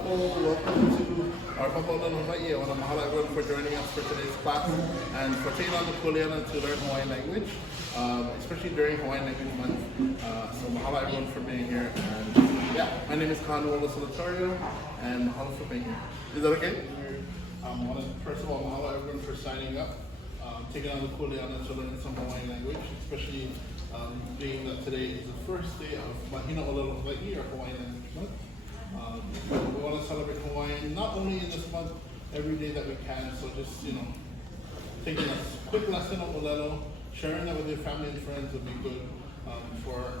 Welcome to our Hawaiʻi Aloha Hawaiʻi. I want to mahalo everyone for joining us for today's class and for taking on the Kulāiwi to learn Hawaiian language, especially during Hawaiian Language Month. So mahalo everyone for being here. And yeah, my name is Mahina Ōlelo Solatorio, and mahalo for being here. Is that okay? First of all, mahalo everyone for signing up, taking on the Kulāiwi to learn some Hawaiian language, especially being that today is the first day of Mahina Ōlelo Hawaiʻi, or Hawaiian Language Month. We want to celebrate Hawaiian not only in this month, every day that we can. So just, taking a quick lesson of ʻOlelo, sharing that with your family and friends would be good for,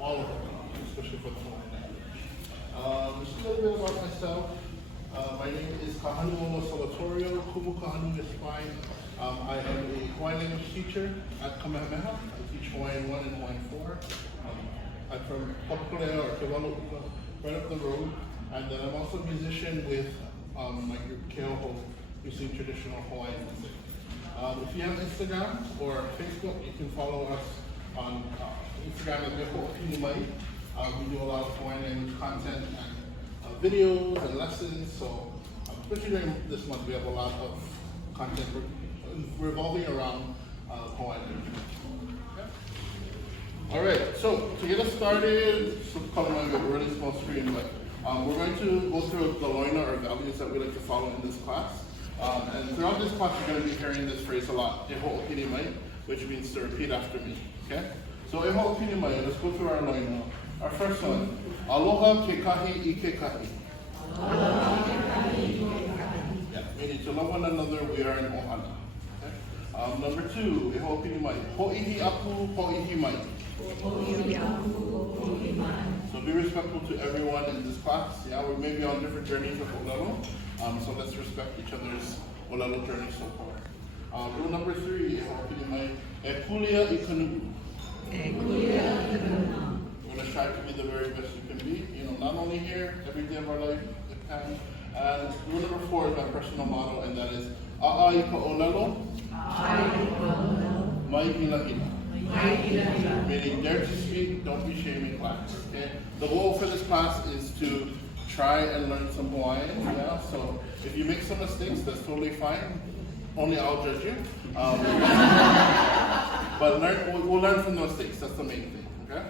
all of them, especially for the Hawaiian language. Just a little bit about myself. My name is Kahanuola Solatorio, Kumu Kahanu is fine. I am a Hawaiian language teacher at Kamehameha. I teach Hawaiian 1 and Hawaiian 4. I'm from Hoʻolauna or Kewalu, right up the road. And then I'm also a musician with my group Keoho, who sing traditional Hawaiian music. If you have Instagram or Facebook, you can follow us on Instagram at ʻOhana. We do a lot of Hawaiian language content and videos and lessons. So especially during this month, we have a lot of content revolving around Hawaiian language. All right, so to get us started, a really small screen, but we're going to go through the Laina, or values that we like to follow in this class. And throughout this class, you're going to be hearing this phrase a lot, which means to repeat after me, okay? So let's go through our Laina. Our first one, aloha ke kahi I ke kahi. Yeah, meaning to love one another, we are in ʻOhana. Okay? Number two, hoʻihi aku, hoʻihi mai. So be respectful to everyone in this class. Yeah, we may be on different journeys of ʻōlelo, so let's respect each other's ʻōlelo journey so far. Rule number three, e kulia I kanu. We're going to strive to be the very best you can be. Not only here, every day of our life, if we can. And rule number four is my personal motto, and that is a'a I ka ʻōlelo, mai hina hina. Meaning, dare to speak, don't be shaming class. Okay? The goal for this class is to try and learn some Hawaiian. Yeah? So if you make some mistakes, that's totally fine. Only I'll judge you. But we'll learn from those mistakes. That's the main thing. Okay?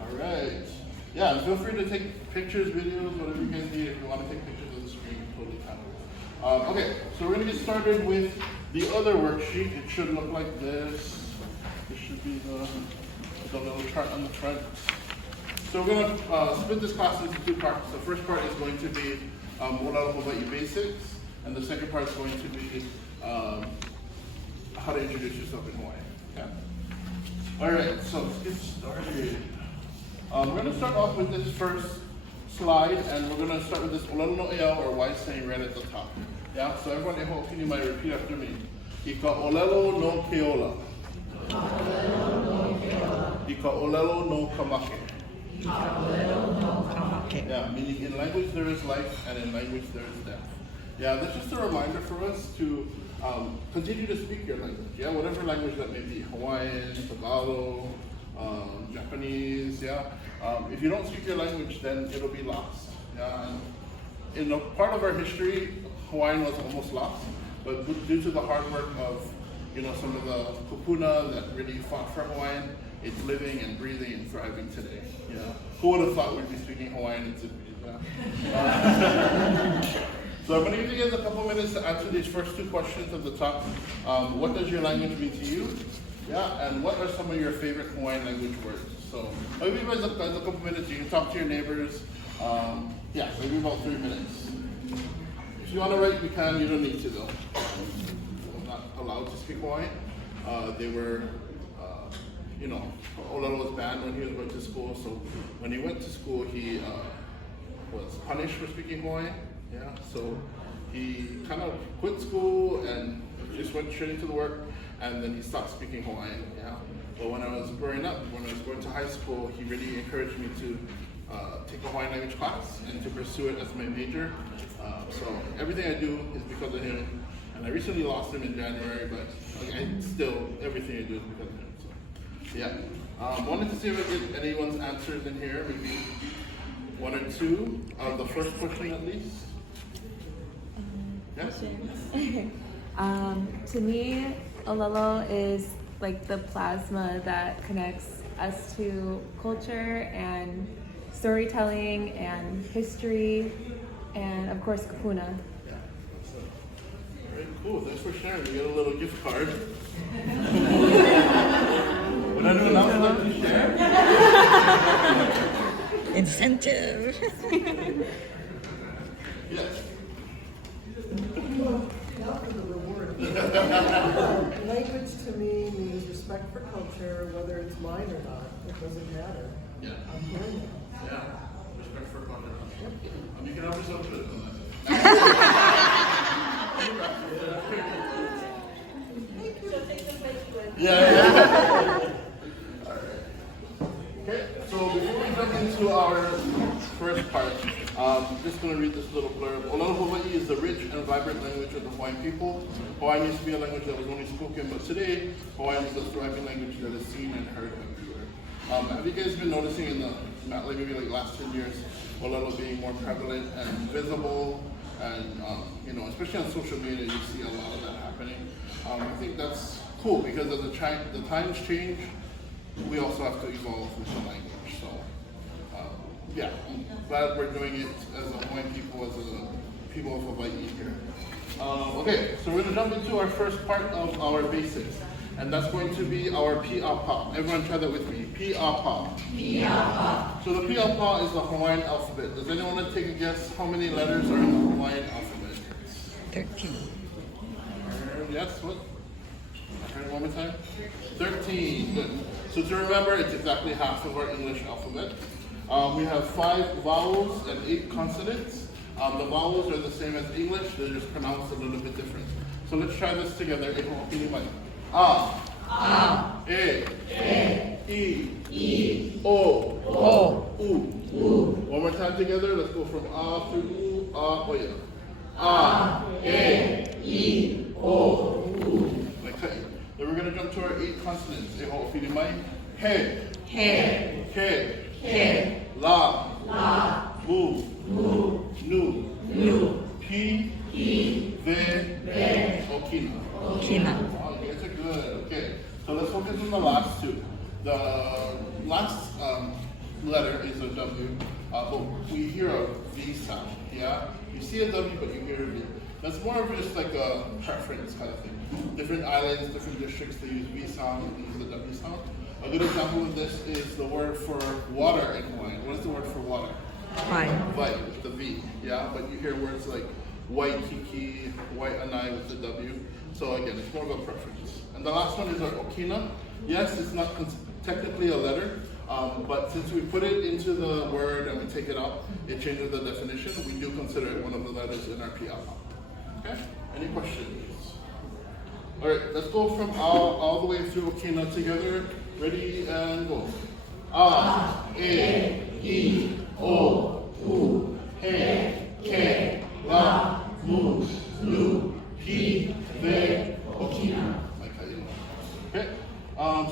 All right. Yeah, and feel free to take pictures, videos, whatever you guys need. If you want to take pictures of the screen, totally fine. Okay, so we're going to get started with the other worksheet. It should look like this. This should be the little chart on the front. So we're going to split this class into two parts. The first part is going to be ʻōlelo Hawaiʻi basics, and the second part is going to be how to introduce yourself in Hawaii. Okay? All right, so let's get started. We're going to start off with this first slide, and we're going to start with this ʻōlelo no ʻeau, or wise saying right at the top. Yeah, so everyone in Ho'opini might repeat after me. I ka ʻōlelo no keola. I ka ʻōlelo no kamake. Yeah, meaning in language there is life, and in language there is death. Yeah, that's just a reminder for us to continue to speak your language. Yeah, whatever language that may be, Hawaiian, Tagalog, Japanese. Yeah, if you don't speak your language, then it'll be lost. Yeah, and in a part of our history, Hawaiian was almost lost, but due to the hard work of some of the kupuna that really fought for Hawaiian, it's living and breathing and thriving today. Yeah, who would have thought we'd be speaking Hawaiian in Zippy? Yeah. So I'm going to give you guys a couple minutes to answer these first two questions at the top. What does your language mean to you? Yeah, and what are some of your favorite Hawaiian language words? So I'll give you guys a couple minutes. You can talk to your neighbors. Yeah, maybe about 3 minutes. If you want to write, you can. You don't need to though. I'm not allowed to speak Hawaiian. They were, ʻōlelo was banned when he was going to school. So when he went to school, he was punished for speaking Hawaiian. Yeah, so he kind of quit school and just went straight into the work, and then he stopped speaking Hawaiian. Yeah, but when I was growing up, when I was going to high school, he really encouraged me to take a Hawaiian language class and to pursue it as my major. So everything I do is because of him, and I recently lost him in January, but still everything I do is because of him. So yeah, wanted to see if I get anyone's answers in here. Maybe one or two of the first question at least? Yes? To me, ʻOlelo is like the plasma that connects us to culture and storytelling and history and of course kupuna. Yeah, very cool. Thanks for sharing. You get a little gift card. Would anyone else like to share? Incentive. Yes. Now for the reward. Language to me means respect for culture, whether it's mine or not. It doesn't matter. Yeah. I'm hearing it. Yeah. Respect for culture. You can help yourself to it. Yeah. Okay, so before we jump into our first part, I'm just going to read this little blurb. ʻOlelo Hawaiʻi is the rich and vibrant language of the Hawaiian people. Hawaiian used to be a language that was only spoken, but today, Hawaiian is a thriving language that is seen and heard everywhere. Have you guys been noticing in the maybe like last 10 years, ʻOlelo being more prevalent and visible, and especially on social media, you see a lot of that happening. I think that's cool because as the times change, we also have to evolve with the language. So, yeah, I'm glad we're doing it as a Hawaiian people, as a people of Hawaii here. Okay, so we're going to jump into our first part of our basics, and that's going to be our Pīʻāpā. Everyone try that with me. Pīʻāpā. Pīʻāpā. So the Pīʻāpā is the Hawaiian alphabet. Does anyone want to take a guess how many letters are in the Hawaiian alphabet? 13. Yes, what? I heard it one more time. 13. Good. So to remember, it's exactly half of our English alphabet. We have 5 vowels and 8 consonants. The vowels are the same as English, they're just pronounced a little bit different. So let's try this together. A, E, I, O, U. One more time together. Let's go from A through U. A, oya. A, E, I, O, U. Okay. Then we're going to jump to our 8 consonants. He, La, Mu, Nu, Pi, Ve, Okina. Okina. Oh, you guys are good. Okay. So let's focus on the last 2. The last letter is a W. But we hear a V sound. Yeah? You see a W, but you hear a V. That's more of just like a preference kind of thing. Different islands, different districts, they use V sound, they use the W sound. A good example of this is the word for water in Hawaiian. What is the word for water? Vai. Vai, with the V, yeah? But you hear words like Waikiki, Waiʻanae with the W. So again, it's more of a preference. And the last one is our Okina. Yes, it's not technically a letter, but since we put it into the word and we take it out, it changes the definition. We do consider it one of the letters in our Pīʻāpā. Okay? Any questions? All right, let's go from all the way through Okina together. Ready and go. A, E, I, O, U, He, Ke, La, Mu, Nu, Pi, Ve, Okina. Okay.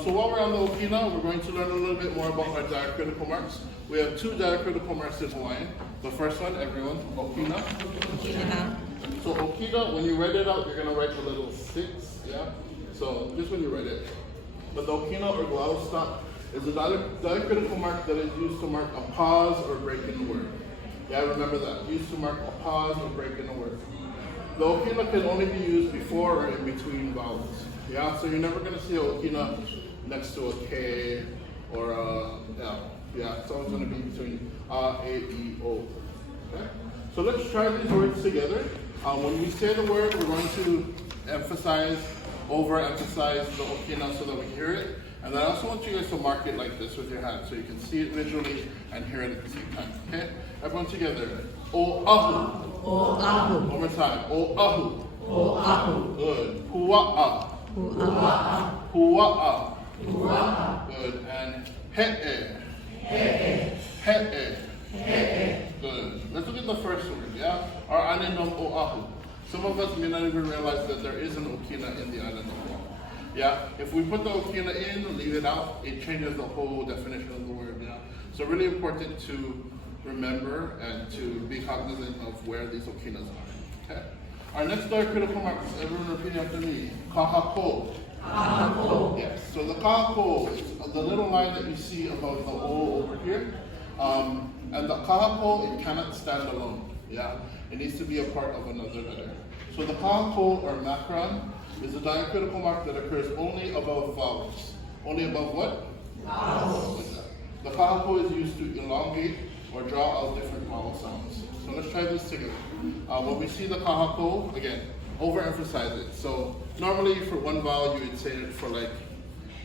So while we're on the Okina, we're going to learn a little bit more about our diacritical marks. We have 2 diacritical marks in Hawaiian. The first one, everyone, Okina. Okina. So Okina, when you write it out, you're going to write the little 6, yeah? So just when you write it. But the Okina or glottal stop is a diacritical mark that is used to mark a pause or break in a word. Yeah, remember that. Used to mark a pause or break in a word. The Okina can only be used before or in between vowels. Yeah, so you're never going to see a Okina next to a K or a L. Yeah, it's always going to be between A, E, I, O. Okay? So let's try these words together. When we say the word, we're going to overemphasize the Okina so that we hear it. And then I also want you guys to mark it like this with your hand so you can see it visually and hear it at the same time. Okay? Everyone together. Oʻahu. Oʻahu. One more time. Oʻahu. Oʻahu. Good. Pua'a. Pua'a. Pua'a. Pua'a. Good. And he'e. He'e. He'e. He'e. Good. Let's look at the first word, yeah? Our island of Oʻahu. Some of us may not even realize that there is an Okina in the island of Oʻahu. Yeah? If we put the Okina in, leave it out, it changes the whole definition of the word, yeah? So really important to remember and to be cognizant of where these okinas are. Okay? Our next diacritical marks, everyone repeat after me. Kahako. Kahako. Yes, so the kahako is the little line that you see above the O over here. And the kahako, it cannot stand alone. Yeah, it needs to be a part of another letter. So the kahako or macron is a diacritical mark that occurs only above vowels. Only above what? Vowels. The kahako is used to elongate or draw out different vowel sounds. So let's try this together. When we see the kahako, again, overemphasize it. So normally for one vowel you would say it for like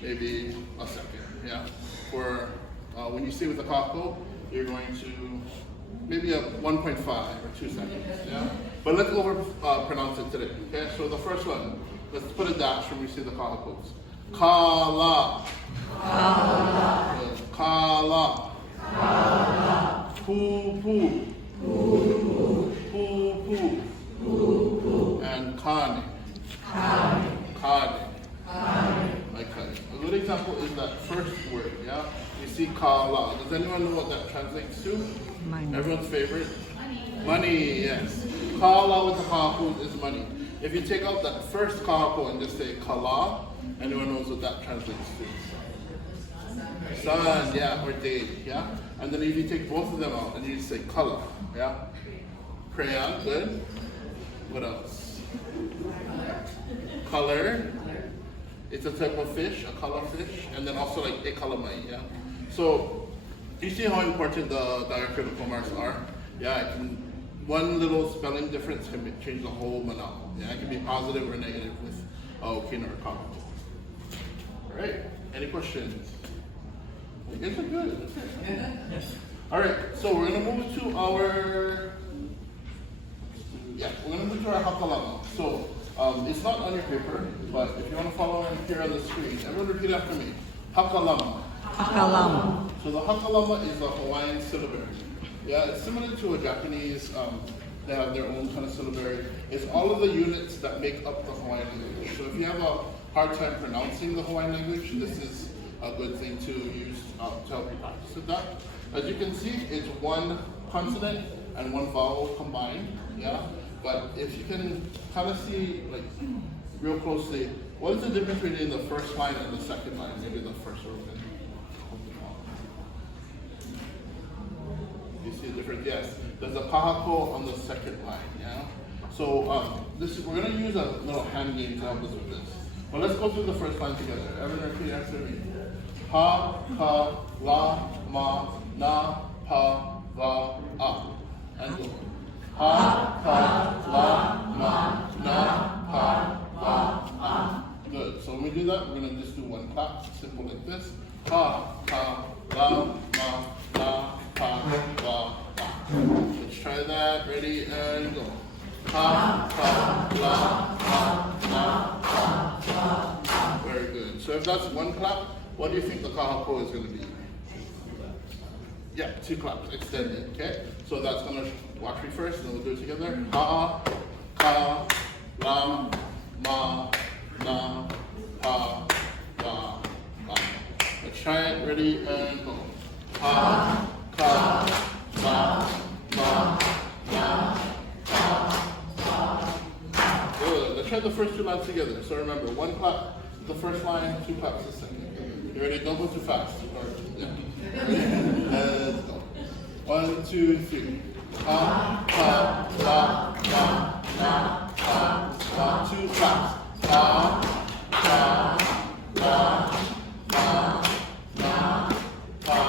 maybe a second. Yeah. For when you say with the kahako, you're going to maybe a 1.5 or 2 seconds. Yeah. But let's pronounce it today. Okay. So the first one, let's put a dash when we see the kahakos. Kala. Kala. Kala. Kala. Poo-poo. Poo-poo. Poo-poo. Poo-poo. And kane. Kane. Kane. Kane. Like kane. A good example is that first word, yeah? You see kala. Does anyone know what that translates to? Money. Everyone's favorite? Money, yes. Kala with the kahako is money. If you take out that first kahako and just say kala, anyone knows what that translates to? Sun, yeah, or day, yeah? And then if you take both of them out and you say color, yeah? Crayon, good. What else? Color. It's a type of fish, a color fish, and then also like ʻekalamai, yeah? So, you see how important the diacritical marks are? Yeah, one little spelling difference can change the whole manao. Yeah, it can be positive or negative with okina or kahako. All right, any questions? You guys are good. All right, so we're gonna move to our, hakalama. So it's not on your paper, but if you want to follow along here on the screen, everyone repeat after me. Hakalama. Hakalama. So the hakalama is a Hawaiian syllabary. Yeah, it's similar to a Japanese. They have their own kind of syllabary. It's all of the units that make up the Hawaiian language. So if you have a hard time pronouncing the Hawaiian language, this is a good thing to use to help you practice with that. As you can see, it's one consonant and one vowel combined. Yeah, but if you can kind of see like real closely, what is the difference between the first line and the second line? Maybe the first one. You see the difference? Yes. There's a kahako on the second line. Yeah. So we're going to use a little hand game to help us with this. But let's go through the first line together. Everyone repeat after me. Ha, ka, la, ma, na, pa, va, a. And go. Ha, ka, la, ma, na, pa, va, a. Good. So when we do that, we're going to just do one clap, simple like this. Ha, ka, la, ma, na, pa, va, a. Let's try that. Ready and go. Ha, ka, la, ma, na, pa, va, a. Very good. So if that's one clap, what do you think the kahako is going to be? Yeah, 2 claps, extended, okay? So that's going to, watch me first, and then we'll do it together. Ha, ka, la, ma, na, pa, va, a. Let's try it, ready, and go. Ha, ka, la, ma, na, pa, va. Good, let's try the first 2 lines together. So remember, 1 clap the first line, 2 claps the second. You ready? Don't go too fast. Yeah. Let's go. 1, 2, 3. Ha, ka, la, ma, na, pa, va. 2 claps. Ha, ka, la, ma, na, pa,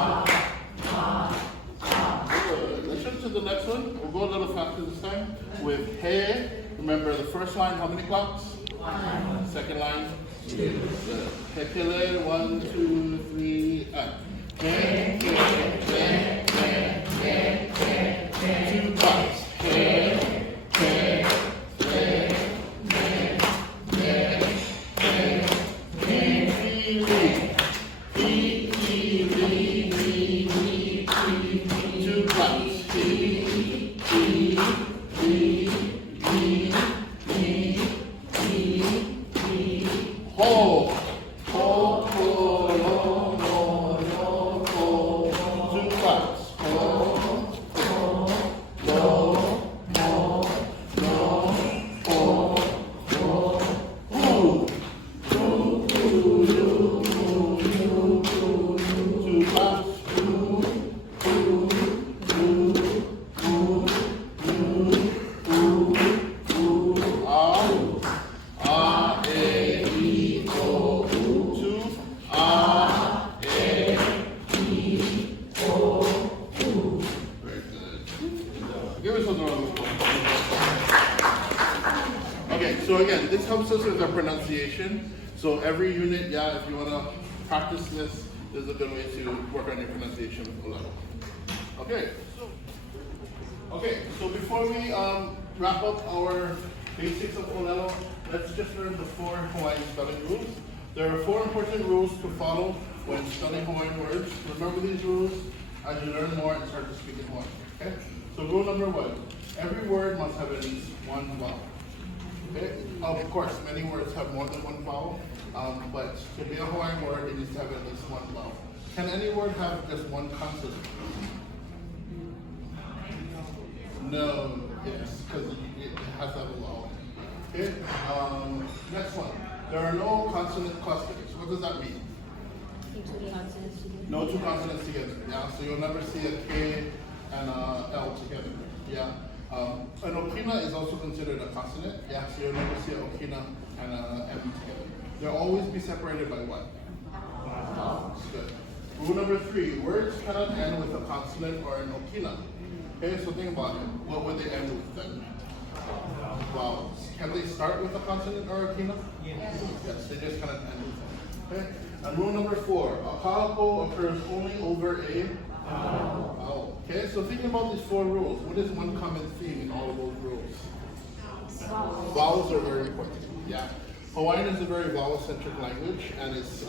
va. Good. Let's jump to the next one. We'll go a little faster this time. With he. Remember the first line, how many claps? 1. Second line? 2. Good. Hekele, 1, 2, 3, and. He, 2 claps. He, So again, this helps us with our pronunciation. So every unit, yeah, if you want to practice this is a good way to work on your pronunciation with ʻOlelo. Okay, so before we wrap up our basics of ʻOlelo, let's just learn the 4 Hawaiian spelling rules. There are 4 important rules to follow when spelling Hawaiian words. Remember these rules as you learn more and start to speak in Hawaiian. Okay? So rule number 1, every word must have at least 1 vowel. Okay? Of course, many words have more than 1 vowel, but to be a Hawaiian word, it needs to have at least 1 vowel. Can any word have just 1 consonant? No, yes, because it has to have a vowel. Okay? Next one. There are no consonant clusters. What does that mean? No 2 consonants together. Yeah, so you'll never see a K and a L together. Yeah. An okina is also considered a consonant. Yeah, so you'll never see an okina and an M together. They'll always be separated by what? Good. Rule number 3, words cannot end with a consonant or an okina. Okay, so think about it. What would they end with then? Vowels. Can they start with a consonant or a okina? Yes. Yes, they just cannot end with them. Okay? And rule number 4, a kāko occurs only over a vowel. Okay, so thinking about these 4 rules, what is one common theme in all of those rules? Vowels are very important. Yeah. Hawaiian is a very vowel-centric language, and it's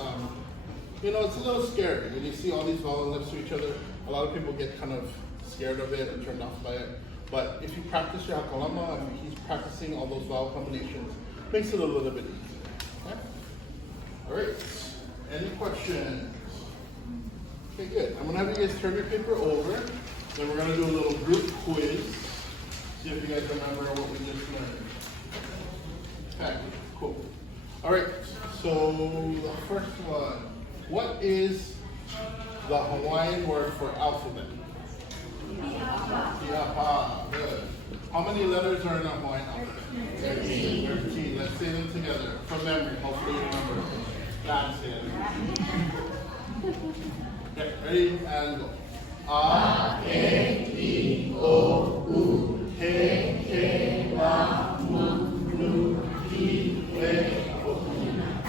it's a little scary. When you see all these vowels next to each other, a lot of people get kind of scared of it and turned off by it. But if you practice your Hakalama and you keep practicing all those vowel combinations, it makes it a little bit easier. Okay? All right. Any questions? Okay, good. I'm going to have you guys turn your paper over. Then we're going to do a little group quiz. See if you guys remember what we just learned. Okay, cool. All right, so the first one. What is the Hawaiian word for alphabet? Pīʻāpā. Good. How many letters are in a Hawaiian alphabet? 13. 13. Let's say them together. From memory, hopefully you remember. That's it. Okay, ready and go. A, E, I, O, U, He, Ke, Wa, Mu, Nu, Ki, Le, O.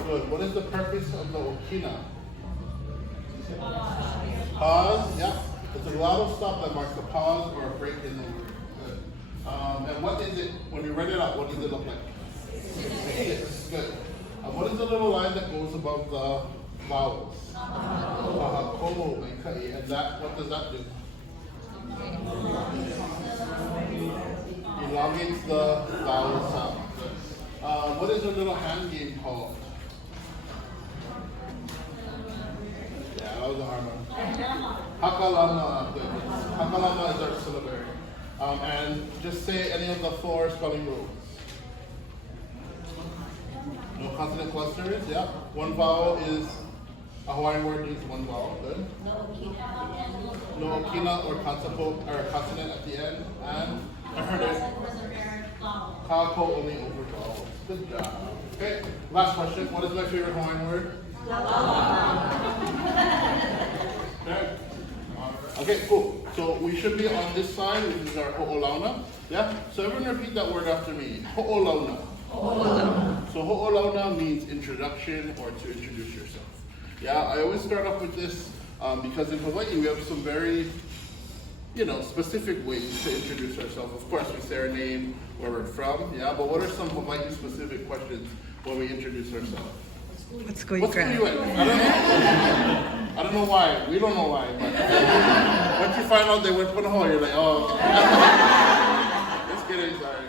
Good. What is the purpose of the okina? Pause. Yeah. It's a glottal stop that marks a pause or a break in the word. Good. And what is it, when you write it out, what does it look like? 6. Good. What is the little line that goes above the vowels? And that, what does that do? Elongates the vowel sound. What is the little hand game called? Yeah, that was a hard one. Hakalama. Good. Hakalama is our syllabary. And just say any of the 4 spelling rules. No consonant clusters, yeah. 1 vowel is, a Hawaiian word needs 1 vowel, good. No okina or consonant at the end. And I heard it. Kāko only over vowels. Good job. Okay, last question. What is my favorite Hawaiian word? Okay, cool. So we should be on this side, which is our Hoʻolauna. Yeah? So everyone repeat that word after me. Hoʻolauna. So Hoʻolauna means introduction or to introduce yourself. Yeah, I always start off with this because in Hawaii we have some very, specific ways to introduce ourselves. Of course, we say our name, where we're from, yeah, but what are some Hawaii specific questions when we introduce ourselves? What's school you at? I don't know why. We don't know why. But once you find out they went Punahou, you're like, oh. Just kidding, sorry.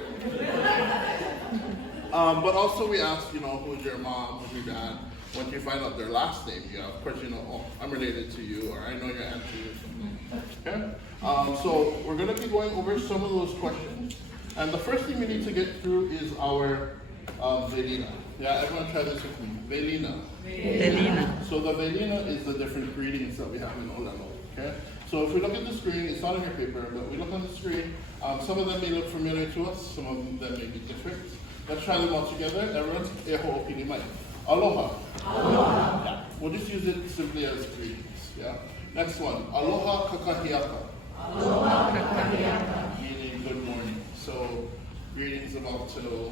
But also we ask, who's your mom, who's your dad. Once you find out their last name, of course, oh, I'm related to you, or I know your auntie or something. Okay? So we're going to be going over some of those questions. And the first thing we need to get through is our Welina. Yeah, everyone try this with me. Welina. So the Welina is the different greetings that we have in ʻOlelo. Okay? So if we look at the screen, it's not on your paper, but we look on the screen, some of them may look familiar to us, some of them may be different. Let's try them all together. Everyone, e ho'opini mai. Aloha. Aloha. Yeah. We'll just use it simply as greetings. Yeah. Next one. Aloha kakahiaka. Aloha kakahiaka. Meaning good morning. So greetings about till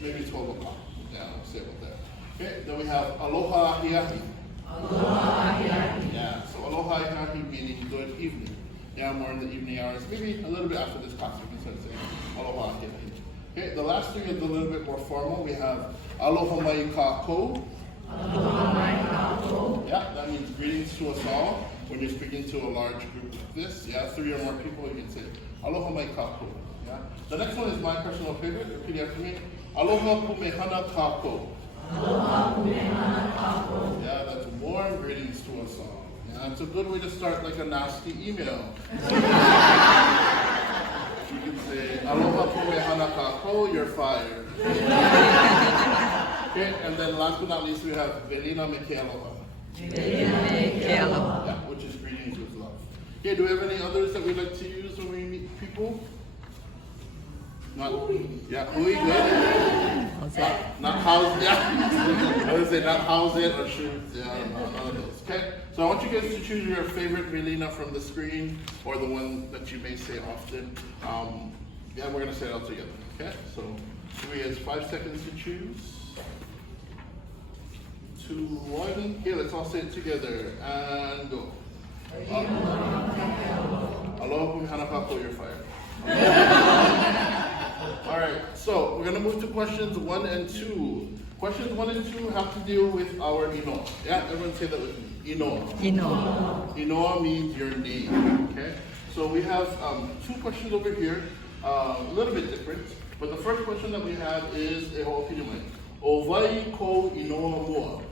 maybe 12 o'clock. Yeah, we'll say about that. Okay, then we have aloha hiahi. Aloha hiahi. Yeah, so aloha hiahi meaning good evening. Yeah, more in the evening hours, maybe a little bit after this class we can start saying aloha hiahi. Okay, the last three is a little bit more formal. We have aloha mai kākou. Aloha mai kākou. Yeah, that means greetings to us all. When you're speaking to a large group like this, yeah, 3 or more people, you can say aloha mai kākou. Yeah. The next one is my personal favorite. Repeat after me. Aloha kumehana kākou. Aloha kumehana kākou. Yeah, that's warm greetings to us all. Yeah, it's a good way to start like a nasty email. You can say aloha kumehana kākou, you're fired. Okay, and then last but not least, we have Welina me ke aloha. Yeah, which is greetings with love. Okay, do we have any others that we'd like to use when we meet people? Not, yeah, hui, good. Not house, yeah. I would say not house it or shoot, yeah, none of those. Okay, so I want you guys to choose your favorite Welina from the screen or the one that you may say often. Yeah, we're gonna say it all together. Okay, so 3 has 5 seconds to choose. 2, 1. Okay, let's all say it together and go. Aloha kumehana kākou, you're fired. All right, so we're gonna move to questions 1 and 2. Questions 1 and 2 have to deal with our Inoa. Yeah, everyone say that with me. Inoa. Inoa. Inoa means your name. Okay, so we have 2 questions over here, a little bit different. But the first question that we have is e ho'opili mai. Owai ko Inoa mua.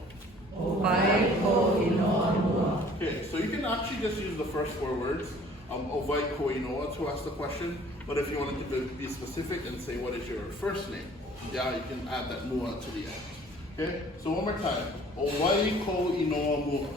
Owai ko Inoa mua. Okay, so you can actually just use the first 4 words, owai ko Inoa, to ask the question. But if you wanted to be specific and say what is your first name, yeah, you can add that mua to the end. Okay, so one more time. Owai ko Inoa mua.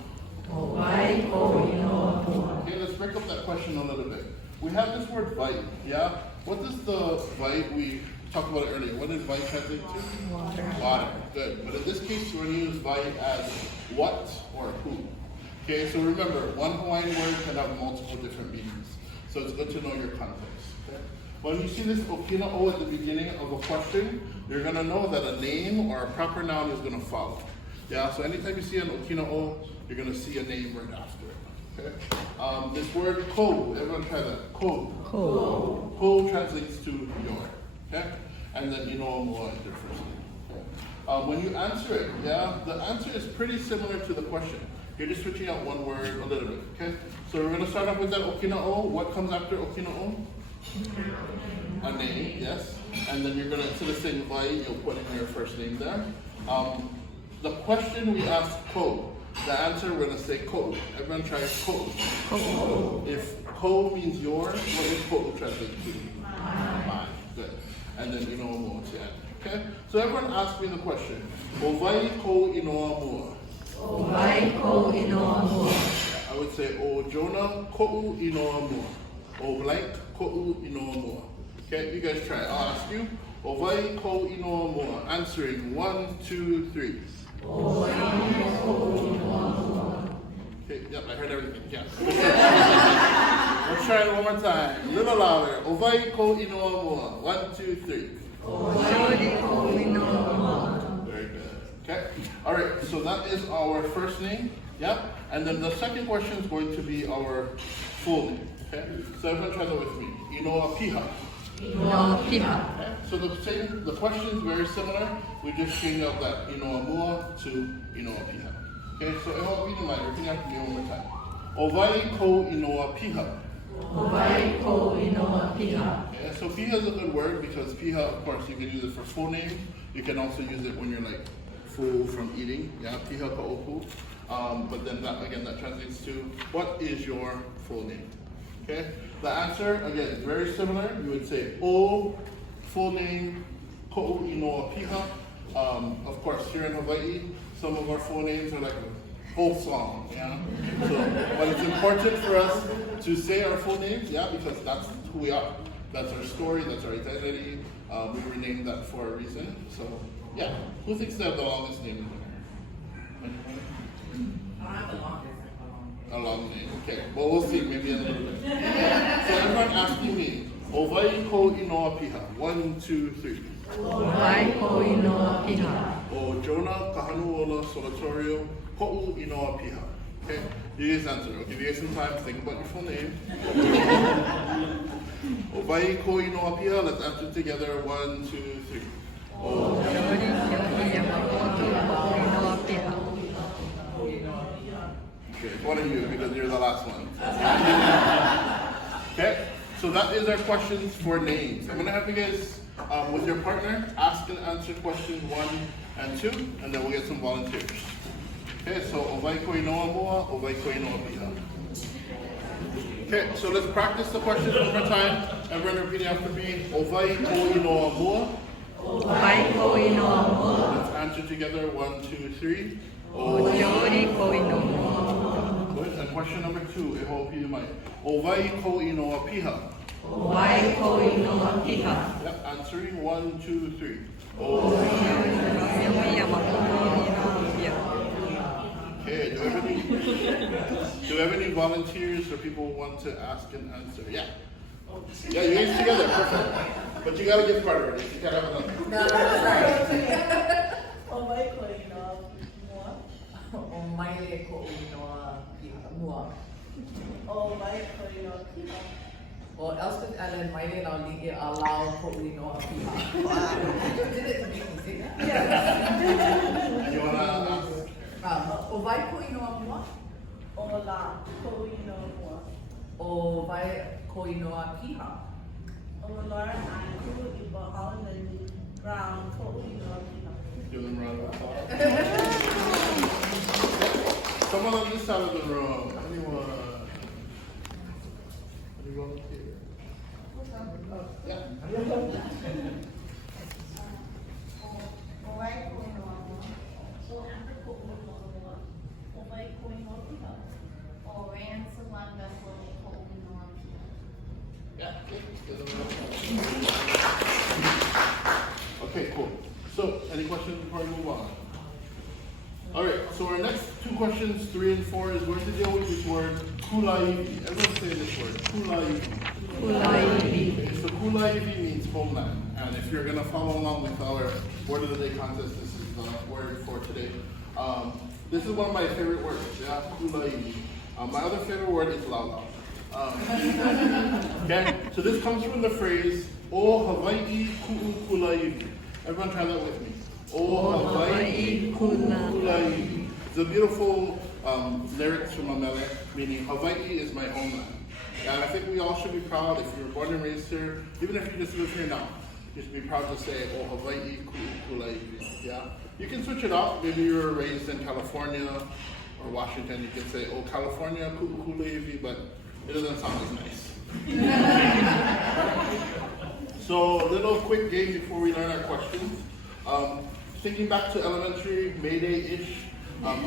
Owai ko Inoa mua. Okay, let's break up that question a little bit. We have this word vai, yeah? What does the vai, we talked about it earlier, what did vai translate to? Water. Water, good. But in this case, we're going to use vai as what or who. Okay, so remember, one Hawaiian word can have multiple different meanings. So it's good to know your context. Okay? When you see this okina o at the beginning of a question, you're going to know that a name or a proper noun is going to follow. Yeah, so anytime you see an okina o, you're going to see a name right after it. Okay? This word ko, everyone try that. Ko. Ko. Ko translates to your. Okay? And then Inoa mua is your first name. Okay? When you answer it, yeah, the answer is pretty similar to the question. You're just switching out one word a little bit. Okay? So we're going to start off with that okina o. What comes after okina o? A name, yes. And then you're going to, instead of saying vai, you'll put in your first name there. The question we asked ko. The answer we're going to say ko. Everyone try ko. Ko. If ko means your, what does ko translate to? Mine. Good. And then Inoa mua to end. Okay? So everyone ask me the question. Owai ko Inoa mua. Owai ko Inoa mua. I would say o Jonah ko'u Inoa mua. O blank ko'u Inoa mua. Okay, you guys try. I'll ask you. Owai ko Inoa mua. Answering 1, 2, 3. Owai ko Inoa mua. Okay, yep, I heard everything. Yes. Let's try it one more time. A little louder. Owai ko Inoa mua. 1, 2, 3. Owai ko Inoa mua. Very good. Okay. All right. So that is our first name. Yep. And then the second question is going to be our full name. Okay. So everyone try that with me. Inoa piha. Inoa piha. Okay. So the question is very similar. We just changed out that Inoa mua to Inoa piha. Okay. So I hope you might repeat after me one more time. Owai ko Inoa piha. Owai ko Inoa piha. Yeah, so piha is a good word because piha, of course, you can use it for full name. You can also use it when you're like full from eating. Yeah, piha ka'opu. But then that, again, that translates to what is your full name? Okay. The answer, again, is very similar. You would say o, full name, ko'u inoa piha. Of course, here in Hawaii, some of our full names are like a whole song, yeah? So, but it's important for us to say our full names, yeah, because that's who we are. That's our story, that's our identity. We were named that for a reason. So, yeah. Who thinks they have the longest name in there? I have a long A long name, okay. Well, we'll see, maybe a little bit. So everyone asking me, Owai ko Inoa piha. 1, 2, 3. Kumu Inoa O Kumu Kahanuola Solatorio, Hoʻu Inoa Piha. Okay, you guys answer. I'll give you guys some time to think about your full name. Owai ko Inoa Piha, let's answer together. 1, 2, 3. O Okay, it's one of you because you're the last one. Okay, so that is our questions for names. I'm gonna have you guys, with your partner, ask and answer questions 1 and 2, and then we'll get some volunteers. Okay, so owai ko inoa mua, owai ko inoa piha. Okay, so let's practice the questions one more time. Everyone repeating after me. Owai ko inoa mua. Let's answer together. 1, 2, 3. Good. And question number 2. E ho'opi mai. Owai ko inoa piha. Yep, answering 1, 2, 3. Okay, do we have any volunteers or people who want to ask and answer? Yeah. Yeah, you guys together, perfect. But you gotta get part of it. You can't have another. No, sorry. Owai ko inoa mua. O Mele ko inoa mua. Owai ko inoa piha. Or else with Ellen, Mele allow ko inoa piha. Did it make me say that? Yeah. And you wanna ask? Owai ko inoa mua. Ola ko inoa mua. Owai ko inoa piha. Ola and ku iba Holland brown ko inoa piha. Give them a round of applause. Someone on this side of the room. Anyone? Any volunteer? Yeah. Owai ko inoa mua. So ando ko inoa mua. Owai ko inoa piha. O ran salanda ko inoa piha. Yeah. Give them a round of applause. Okay, cool. So, any questions before we move on? All right, so our next 2 questions, 3 and 4, is going to deal with this word, Kulāiwi. Everyone say this word, Kulāiwi. Okay, so Kulāiwi means homeland. And if you're going to follow along with our Word of the Day contest, this is the word for today. This is one of my favorite words, yeah, Kulāiwi. My other favorite word is lalo. Okay, so this comes from the phrase, O Hawaiʻi Kulāiwi. Everyone try that with me. O Hawaiʻi Kulāiwi. It's a beautiful lyrics from Mele, meaning Hawaii is my homeland. And I think we all should be proud if you were born and raised here, even if you just live here now. You should be proud to say, O Hawaiʻi Kulāiwi. Yeah? You can switch it up. Maybe you were raised in California or Washington. You can say, O California Kulāiwi, but it doesn't sound as nice. So, a little quick game before we learn our questions. Thinking back to elementary, May Day-ish,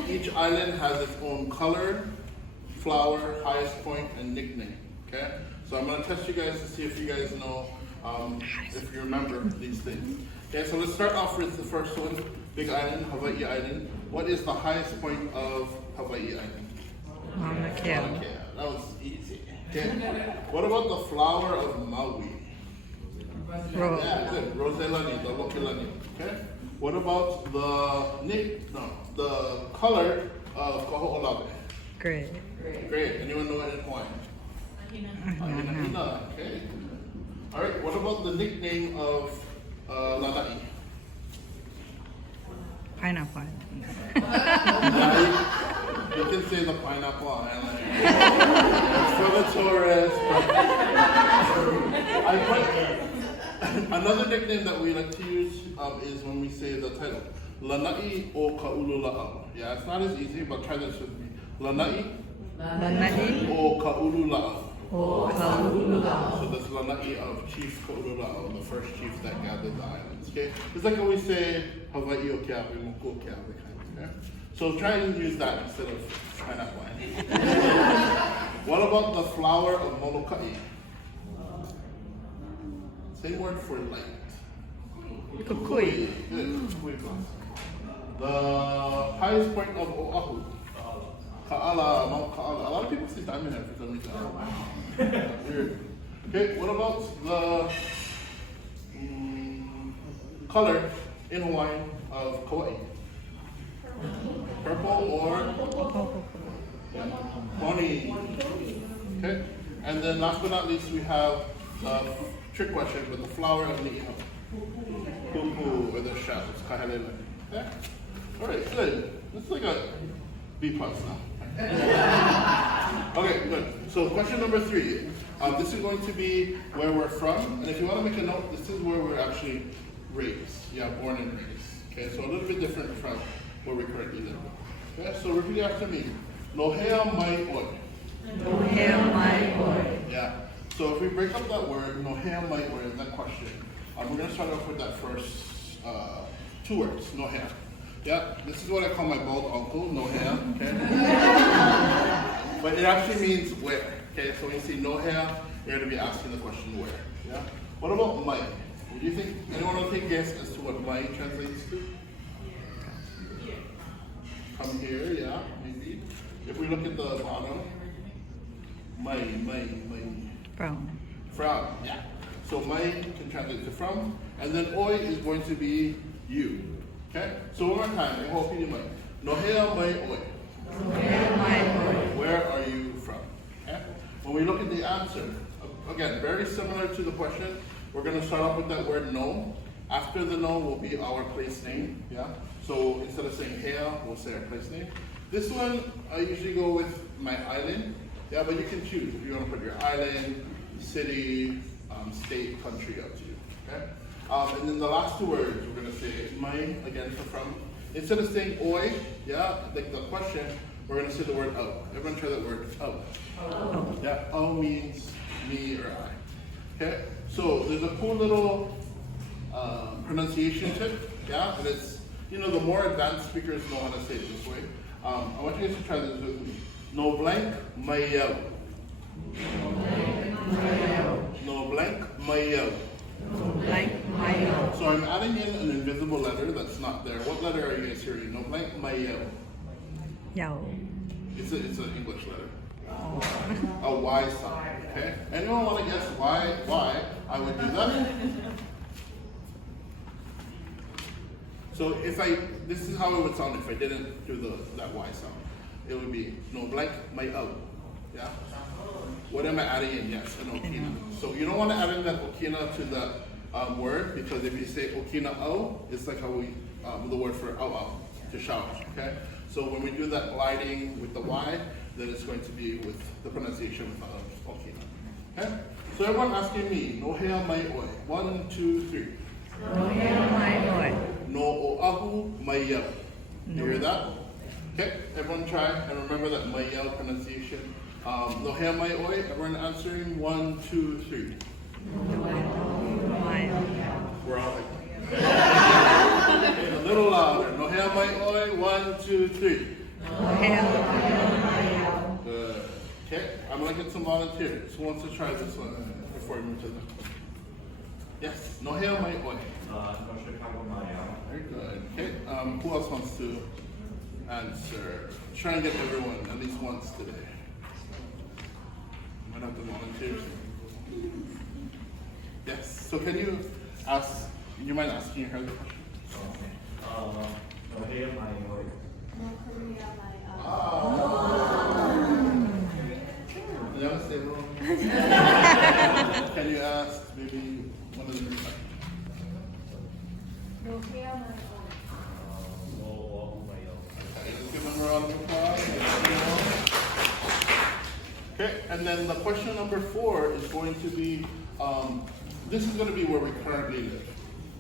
each island has its own color, flower, highest point, and nickname. Okay? So I'm going to test you guys to see if you guys know, if you remember these things. Okay, so let's start off with the first one, Big Island, Hawaii Island. What is the highest point of Hawaii Island? Mauna Kea. That was easy. Okay. What about the flower of Maui? Rose. Yeah, good. Roselani, the Lokilani. Okay. What about the color of Hoʻolauna? Gray. Great. Anyone know it in Hawaiian? Mahina. Okay. All right. What about the nickname of Lanai? Pineapple. You can say the pineapple island. It's for the tourists. Another nickname that we like to use is when we say the title. Lanai o Ka'ulula'au. Yeah, it's not as easy, but try this with me. Lanai o Ka'ulula'au. So that's Lanai of Chief Ka'ulula'au, the first chief that gathered the islands. Okay? It's like when we say Hawaii o Keawe, Moku o Keawe. Okay? So try and use that instead of pineapple. What about the flower of Moloka'i? Same word for light. Kukui. Good. Kukui blossom. The highest point of Oahu. Ka'ala, Mount Ka'ala. A lot of people say Diamond Head for some reason. Weird. Okay, what about color in Hawaiian of Kauai? Purple or poni? Okay. And then last but not least, we have a trick question with the flower of the iho. Kumu or the shell. It's kahelele. Okay. All right. Good. It's like a B+ now. Okay, good. So question number 3. This is going to be where we're from, and if you want to make a note, this is where we're actually raised. Yeah, born and raised. Okay, so a little bit different from where we currently live. Okay, so repeat after me. Nohea mai oi. Nohea mai oi. Yeah. So if we break up that word, nohea mai oi, in that question, we're going to start off with that first 2 words, nohea. Yeah, this is what I call my bald uncle, nohea, okay? But it actually means where, okay? So when you see nohea, you're going to be asking the question where, yeah? What about mai? Do you think, anyone will take a guess as to what mai translates to? Come here, yeah, maybe. If we look at the bottom, mai. From. From, yeah. So mai can translate to from, and then oi is going to be you. Okay? So one more time, I hope you might. Nohea mai oi. Nohea mai oi. Where are you from? Okay? When we look at the answer, again, very similar to the question, we're going to start off with that word no. After the no will be our place name. Yeah? So instead of saying hea, we'll say our place name. This one, I usually go with my island. Yeah, but you can choose if you want to put your island, city, state, country, up to you. Okay? And then the last 2 words, we're going to say mai, again, for from. Instead of saying oi, yeah, like the question, we're going to say the word o. Everyone try that word, o. Yeah, o means me or I. Okay? So there's a cool little pronunciation tip, yeah, and it's, you know, the more advanced speakers know how to say it this way. I want you guys to try this with me. No blank, mai yao. No blank, mai yao. Like Mahalo. So I'm adding in an invisible letter that's not there. What letter are you guys hearing? No blank, Mahalo. Yao. It's an English letter. A Y sound. Okay. Anyone want to guess why I would do that? So this is how it would sound if I didn't do that Y sound. It would be no blank, Mahalo. Yeah. What am I adding in? Yes, an okina. So you don't want to add in that okina to the word, because if you say okina o, it's like how we the word for au to shower. Okay. So when we do that gliding with the y, then it's going to be with the pronunciation of okina. Okay. So everyone asking me, nohea mai oi. 1, 2, 3. Nohea mai oi. No oahu mai yao. You hear that? Okay. Everyone try and remember that mai yao pronunciation. Nohea mai oi, everyone answering 1, 2, 3. We're all like okay, a little louder. Nohea mai oi, 1, 2, 3. Good. Okay, I'm gonna get some volunteers. Who wants to try this one before we move to the next one? Yes, nohea mai oi. Very good. Okay, who else wants to answer? Try and get everyone at least once today. Might have the volunteers. Yes. So can you ask? You mind asking her the question? Can you ask maybe one of the group? Let's give them a round of applause. Okay, and then the question number 4 is going to be, this is going to be where we currently live.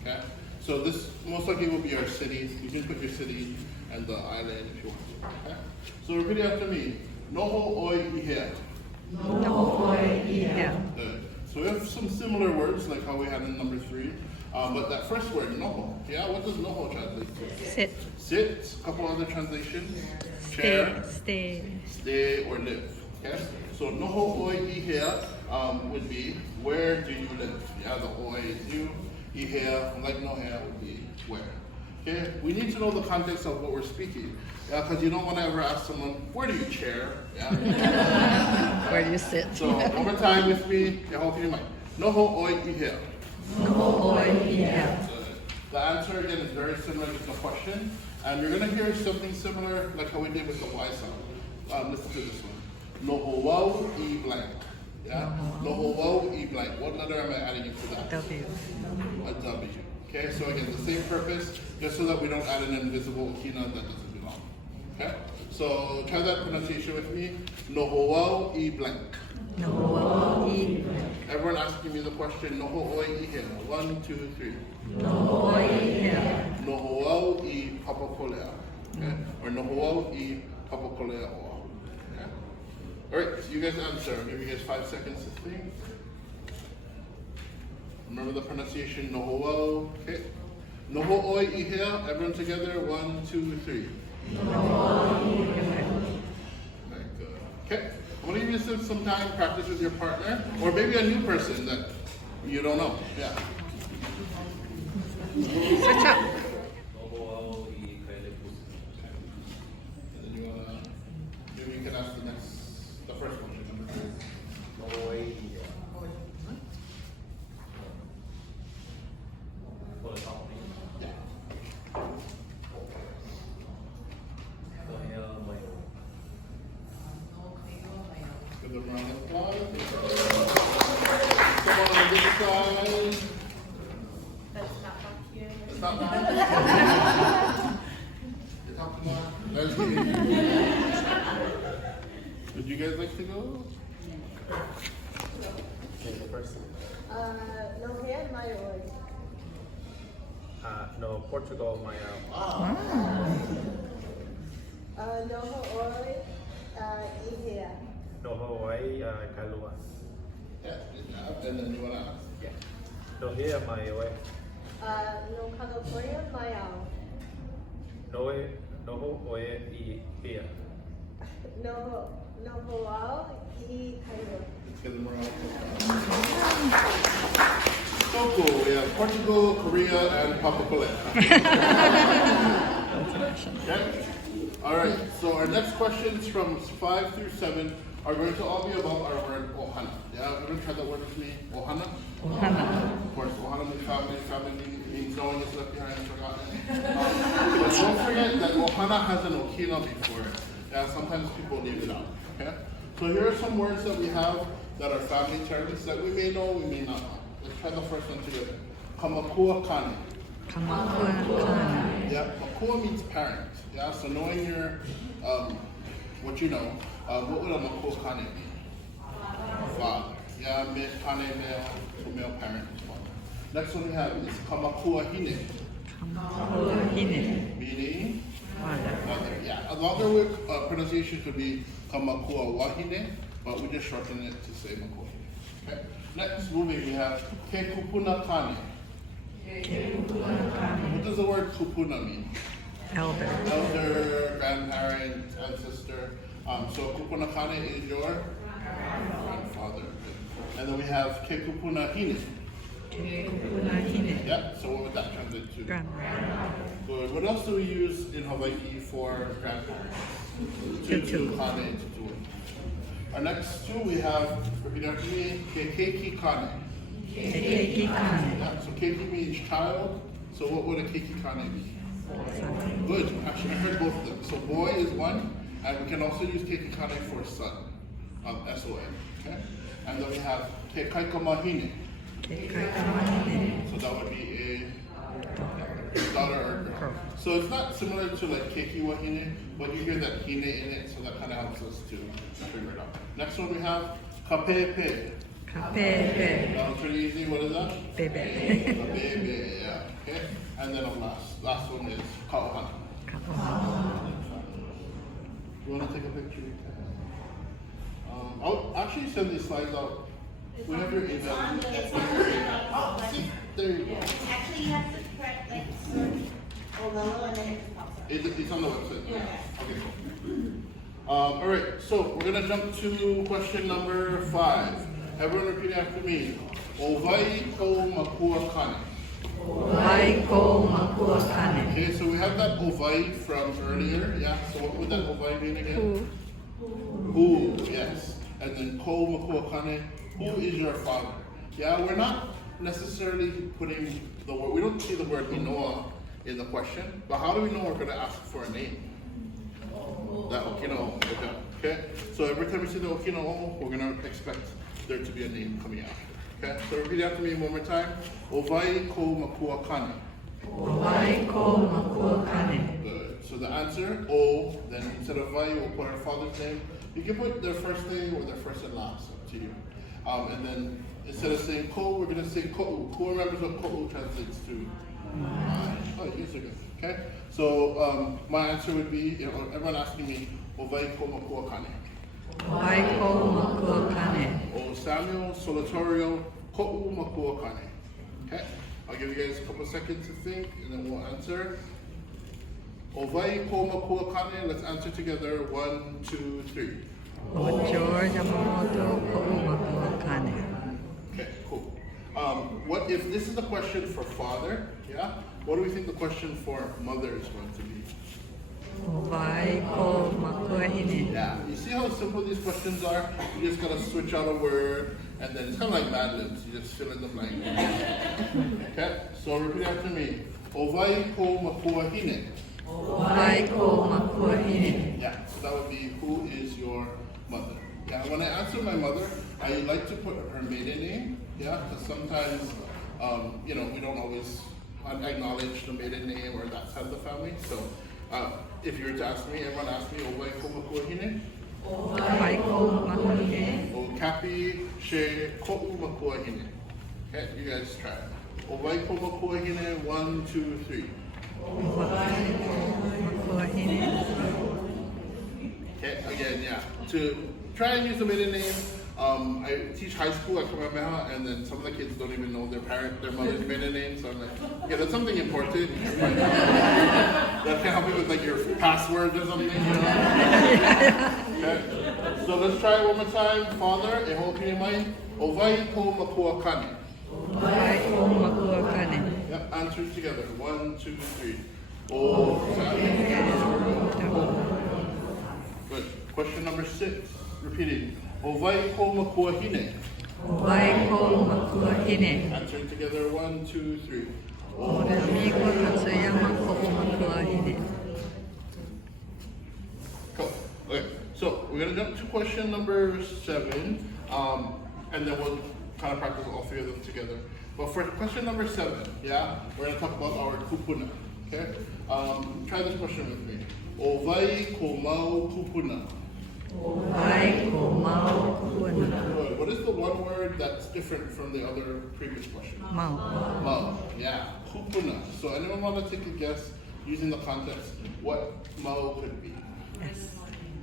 Okay, so this most likely will be our city. You can put your city and the island if you want to. Okay, so repeat after me. Noho oi ihea. Noho oi ihea. Good. So we have some similar words like how we had in number 3, but that first word, noho. Yeah, what does noho translate to? Sit. Sit. A couple other translations. Chair. Stay or live. Okay. So noho oi ihea would be where do you live? Yeah, the oi is you. Ihea, like nohea, would be where. Okay. We need to know the context of what we're speaking. Yeah, because you don't want to ever ask someone, where do you chair? Yeah. Where do you sit? So one more time with me. Yeah, hold your mic. Noho oi ihea. Noho oi ihea. Good. The answer again is very similar to the question, and you're gonna hear something similar like how we did with the Y sound. Listen to this one. Nohoau I blank. Yeah? Nohoau I blank. What letter am I adding into that? W. A W. Okay, so again, the same purpose, just so that we don't add an invisible hina that doesn't belong. Okay? So try that pronunciation with me. Nohoau I blank. Nohoau I. Everyone asking me the question, Noho'oi I hea. 1, 2, 3. Nohoau I. Nohoau I papakolea. Okay? Or Nohoau I papakolea oa. Okay? Alright, so you guys answer. I'll give you guys 5 seconds to think. Remember the pronunciation, Nohoau. Okay. Noho'oi I hea. Everyone together. 1, 2, 3. Very good. Okay. I'm going to give you some time to practice with your partner, or maybe a new person that you don't know. Yeah. Switch up. And then you want to, maybe you can ask the first one. Number 3. Yeah. Give them a round of applause. Come on this side. That's not back here. It's not bad. It's not bad. Let's see. Would you guys like to go? Okay, the first one. No hand, my oi. No, Portugal, my No oi, ihea. no Hawaii, Kalua. Yeah, good job. And then you want to ask? Yeah. No here, my way. No California, my ao. No Hawaii, here. No hoao, I kairo. Give them a round of applause. So cool. We have Portugal, Korea, and Papakolea. Okay. All right. So our next questions from 5 through 7 are going to all be about our word ʻOhana. Yeah, we're going to try that word with me. ʻOhana. Of course, ʻOhana means family. Family means no one is left behind and forgotten. But don't forget that ʻOhana has an okina before it. Yeah, sometimes people leave it out. Okay. So here are some words that we have that are family terms that we may know, we may not know. Let's try the first one together. Kamakua kane. Yeah, makua means parent. Yeah, so knowing your, what you know, what would a makua kane mean? Father. Yeah, kane male, so male parent is father. Next one we have is kamakua hine. Meaning mother. Yeah, a longer pronunciation could be kamakua wahine, but we just shorten it to say makua. Okay. Next, moving, we have ke kupuna kane. What does the word kupuna mean? Elder. Elder, grandparent, ancestor. So kupuna kane is your grandfather. And then we have ke kupuna hine. Yeah, so what would that translate to? Grandma. Good. What else do we use in Hawaii for grandparents? Tutu kane, tutu. Our next two we have, repeat after me, ke keiki kane. Yeah, so keiki means child. So what would a keiki kane be? Good. Actually, I heard both of them. So boy is one, and we can also use keiki kane for son, S-O-N. Okay. And then we have ke kaikamahine. So that would be a daughter or girl. So it's not similar to like keiki wahine, but you hear that hine in it, so that kind of helps us to figure it out. Next one we have kapepe. That was pretty easy. What is that? Baby, yeah. Okay. And then the last one is kaʻohana. You want to take a picture? I'll actually send these slides out. We have your email. See? There you go. Actually, you have to correct, like, search Ōlelo and then it pops up. It's on the website. Yeah. Okay, cool. All right, so we're going to jump to question number 5. Everyone repeat after me. Owai ko makua kane. Okay, so we have that owai from earlier. Yeah, so what would that owai mean again? Who, yes. And then ko makua kane. Who is your father? Yeah, we're not necessarily putting the word, we don't see the word Inoa in the question, but how do we know we're going to ask for a name? That Okino, okay? So every time we see the Okino, we're going to expect there to be a name coming after, okay? So repeat after me one more time. Owai ko makua kane. Owai ko makua kane. Good. So the answer, O, then instead of vai, we'll put our father's name. You can put their first name or their first and last, up to you. And then instead of saying ko, we're going to say ko'u. Who remembers what ko'u translates to? Oh, you guys are good. Okay? So my answer would be, everyone asking me, Owai ko makua kane. Owai ko makua kane. O Samuel Solatorio ko'u makua kane. Okay? I'll give you guys a couple seconds to think, and then we'll answer. Owai ko makua kane. Let's answer together. 1, 2, 3. O George Yamamoto ko'u makua kane. Okay, cool. What if this is the question for father? Yeah. What do we think the question for mother is going to be? Owai ko makua hine. Yeah. You see how simple these questions are? You just gotta switch out a word, and then it's kind of like Mad Libs. You just fill in the blank. Okay. So repeat after me. Owai ko makua hine. Owai ko makua hine. Yeah. So that would be who is your mother. Yeah. When I answer my mother, I like to put her maiden name. Yeah. Because sometimes, we don't always acknowledge the maiden name or that side of the family. So if you were to ask me, everyone ask me, Owai ko makua hine? Owai ko makua hine. O kapi she ko'u makua hine. Okay, you guys try it. Owai ko makua hine, 1, 2, 3. Owai ko makua hine. Okay, again, yeah. To try and use the maiden name, I teach high school at Kamehameha, and then some of the kids don't even know their mother's maiden name, so I'm like, yeah, that's something important. That can help you with like your passwords or something, Okay, so let's try it one more time. Father, e ho'opini mai, owai ko makua kane. Owai ko makua kane. Yep, answers together. 1, 2, 3. Good. Question number 6. Repeating. Owai ko makua hine. Owai ko makua hine. Answering together. 1, 2, 3. Amigo Tatsuyama ko'u makua hine. Cool. Okay. So we're gonna jump to question number 7, and then we'll kind of practice all 3 of them together. But for question number 7, yeah, we're gonna talk about our kupuna. Okay. Try this question with me. Owai ko mau kupuna. Owai ko mau kupuna. Good. What is the one word that's different from the other previous question? Mau. Mau. Yeah. Kupuna. So anyone want to take a guess using the context what mau could be? Yes.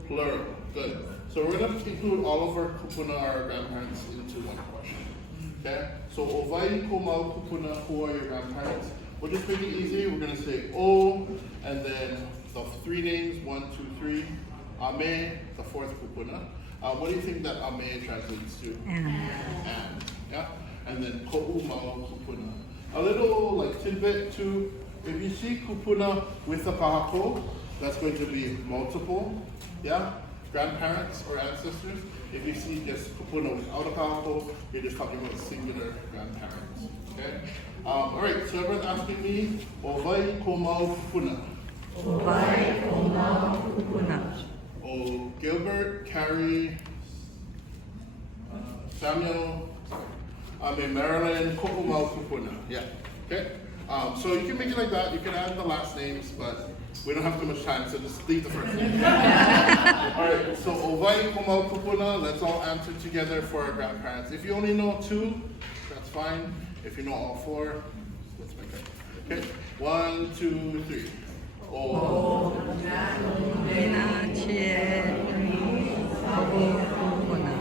Plural. Good. So we're going to include all of our kupuna, our grandparents, into one question. Okay? So owai ko mau kupuna, who are your grandparents? We'll just make it easy. We're going to say o, and then the 3 names, 1, 2, 3. Ame, the 4th kupuna. What do you think that ame translates to? And. Yeah? And then ko'u mau kupuna. A little like tidbit too. If you see kupuna with a kahako, that's going to be multiple. Yeah? Grandparents or ancestors. If you see just kupuna without a kahako, you're just talking about singular grandparents. Okay? Alright, so everyone's asking me, owai ko mau kupuna. Owai ko mau kupuna. Oh, Gilbert, Carrie, Samuel, Marilyn, ko'u mau kupuna. Yeah. Okay? So you can make it like that. You can add the last names, but we don't have too much time, so just leave the first name. Alright, so owai ko mau kupuna, let's all answer together for our grandparents. If you only know 2, that's fine. If you know all 4, let's make it. Okay? 1, 2, 3. Oh. Laina chie ko'u kupuna.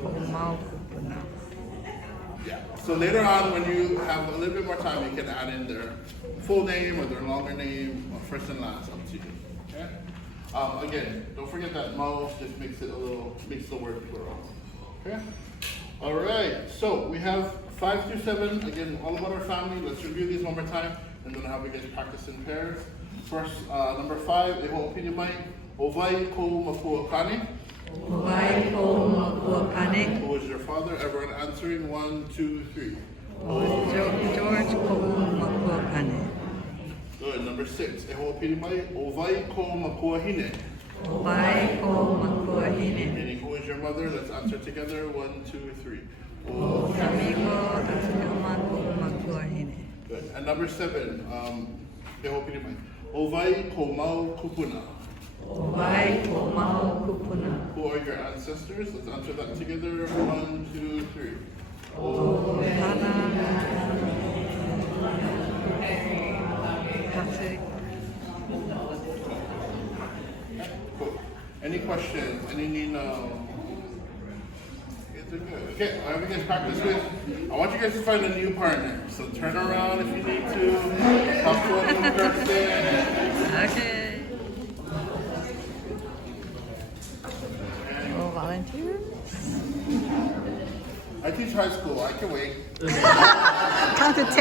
Ko'u mau kupuna. Yeah. So later on, when you have a little bit more time, you can add in their full name or their longer name, or first and last, up to you. Okay? Again, don't forget that mau just makes the word plural. Okay? All right. So we have 5 through 7. Again, all about our family. Let's review these one more time, and then have you guys practice in pairs. First, number 5, e ho'opini mai, owai ko makua kane. Wai ko makua kane. Who is your father? Everyone answering. 1, 2, 3. George ko makua kane. Good. Number 6. E hoʻopili mai. Owai ko makua hine. Wai ko makua hine. Meaning, who is your mother? Let's answer together. 1, 2, 3. O kamigo tatsuka ko makua hine. Good. And number 7. E hoʻopili mai. Owai ko mau kupuna. Wai ko mau kupuna. Who are your ancestors? Let's answer that together. 1, 2, 3. ʻOhana. Kasi. Cool. Any questions? Any need no? Okay, I have you guys practice with. I want you guys to find a new partner. So turn around if you need to. Talk to a new person. Okay. Oh, volunteer? I teach high school. I can wait. Count to 10.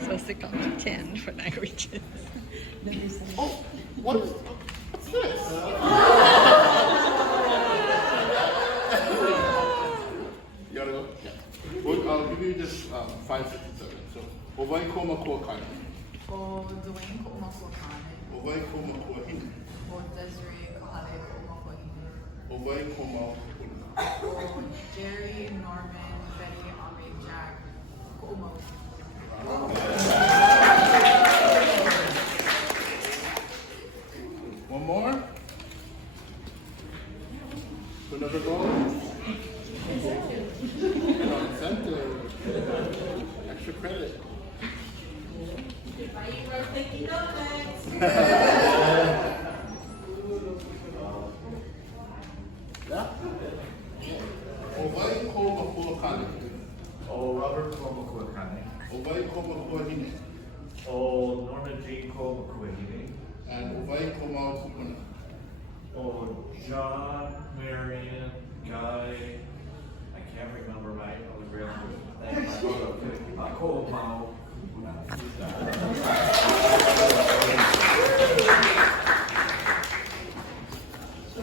So to count to 10 for languages. Oh, what's this? You gotta go? Yeah. Well, I'll give you just 5, 6, and 7. So, owai ko makua kane. O Dwayne ko makua kane. Owai ko makua hine. O Desiree kahale ko makua hine. Owai ko mau kupuna. O Jerry, Norman, Betty, Ame, Jack, ko umau. One more. Another goal. Incentive. Extra credit. Yeah. Owai ko makua kane. O Robert ko makua kane. Owai ko makua hine. O Norma Jean ko makua hine. And owai ko mau kupuna. O John, Marion, Guy. I can't remember my other grandparents. Ako mau.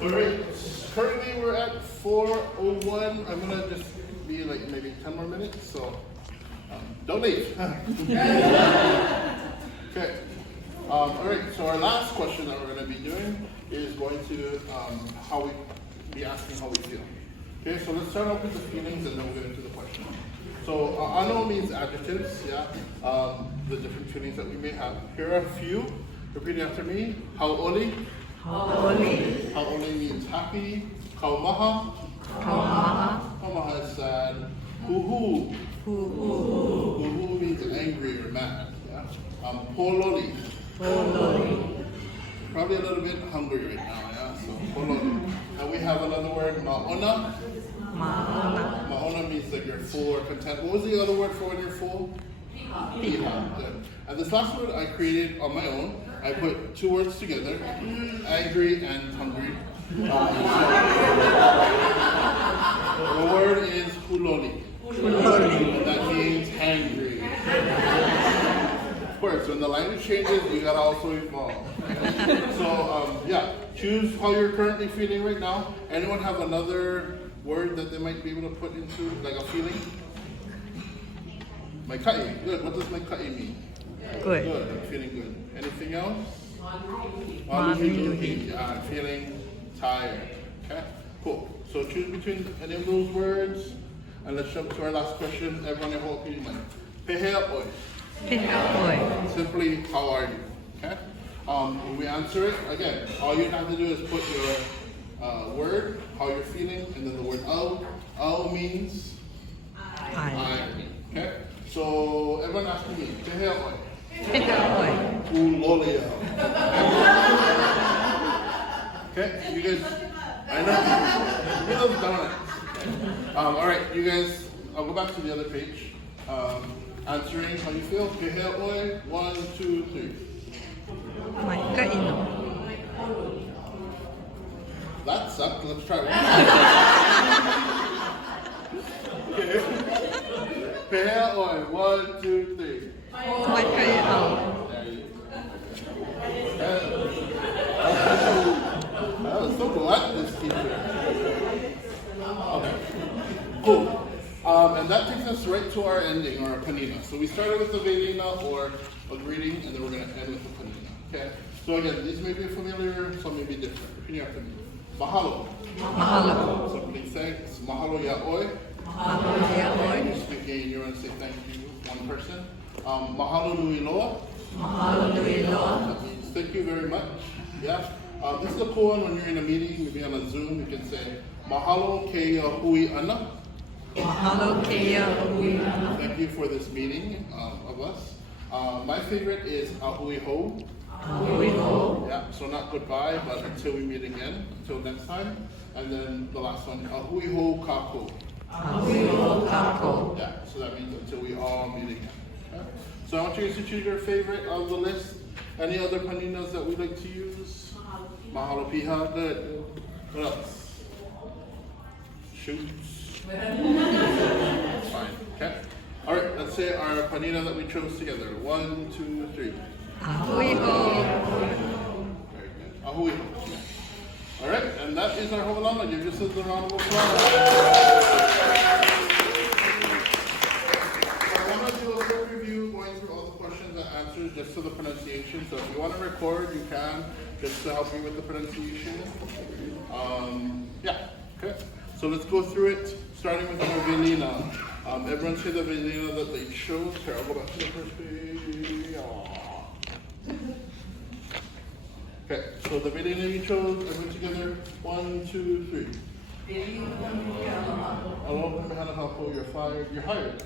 Alright, currently we're at 4:01. I'm gonna just be like maybe 10 more minutes, so don't leave. Okay. Alright, so our last question that we're gonna be doing is going to how we be asking how we feel. Okay, so let's start off with the feelings and then we'll get into the question. So ʻAʻano means adjectives, yeah. The different feelings that we may have. Here are a few. Repeat after me. Hauʻoli. Hauʻoli. Hauʻoli means happy. Kaumaha. Kaumaha. Kaumaha is sad. Huhu. Huhu means angry or mad. Yeah. Pololi. Pololi. Probably a little bit hungry right now. Yeah. So pololi. And we have another word. Maona. Maona. Maona means like you're full or content. What was the other word for when you're full? Piʻāpā. Good. And this last word I created on my own. I put two words together, angry and hungry. The word is huloli. And that means hangry. Of course, when the language changes, you gotta also evolve. So, yeah, choose how you're currently feeling right now. Anyone have another word that they might be able to put into, like a feeling? My kai. Good. What does my kai mean? Good. Good. I'm feeling good. Anything else? Maluhi. Yeah, I'm feeling tired. Okay. Cool. So choose between any of those words, and let's jump to our last question. Everyone, I hope you mind. Pīʻāpā. Pīʻāpā. Simply, how are you? Okay. When we answer it, again, all you have to do is put your word, how you're feeling, and then the word au. Au means I am. Okay. So everyone asking me, pīʻāpā. Pīʻāpā. Kulōleo. Okay, you guys, I know, you love donuts. All right, you guys, I'll go back to the other page. Answering how you feel. Pīʻāpā. 1, 2, 3. Mahina. That sucked. Let's try one. Okay. Pīʻāpā. 1, 2, 3. Mahina. There you go. That was so Cool. And that takes us right to our ending, or our Panina. So we started with the Welina, or a greeting, and then we're going to end with the Panina. Okay? So again, these may be familiar, some may be different. Repeat after me. Mahalo. Mahalo. So please thanks. Mahalo yaoi. Mahalo yaoi. You're speaking, you're going to say thank you, one person. Mahalo nui loa. Mahalo nui loa. That means thank you very much. Yeah. This is a cool one when you're in a meeting, maybe on a Zoom, you can say mahalo ke hui ana. Mahalo ke hui ana. Thank you for this meeting of us. My favorite is ahui ho. Ahui ho. Yeah, so not goodbye, but until we meet again, until next time. And then the last one, ahui ho kako. Ahui ho kako. Yeah, so that means until we all meet again. Okay? So I want you guys to choose your favorite of the list. Any other paninas that we like to use? Mahalo piha, good. What else? Shoots. Fine, okay. All right, let's say our panina that we chose together. 1, 2, 3. Ahui ho. Very good. Ahui ho. All right, and that is our Hoʻolauna. Give yourselves a round of applause. I'm going to do a quick review, going through all the questions and answers just to the pronunciation. So if you want to record, you can, just to help you with the pronunciation. Yeah, okay. So let's go through it, starting with our Welina. Everyone say the Welina that they chose. Here, I'll go back to the first page. Okay, so the Welina you chose, everyone together. 1, 2, 3. Aloha, Mahina Ōlelo, you're fired. You're hired.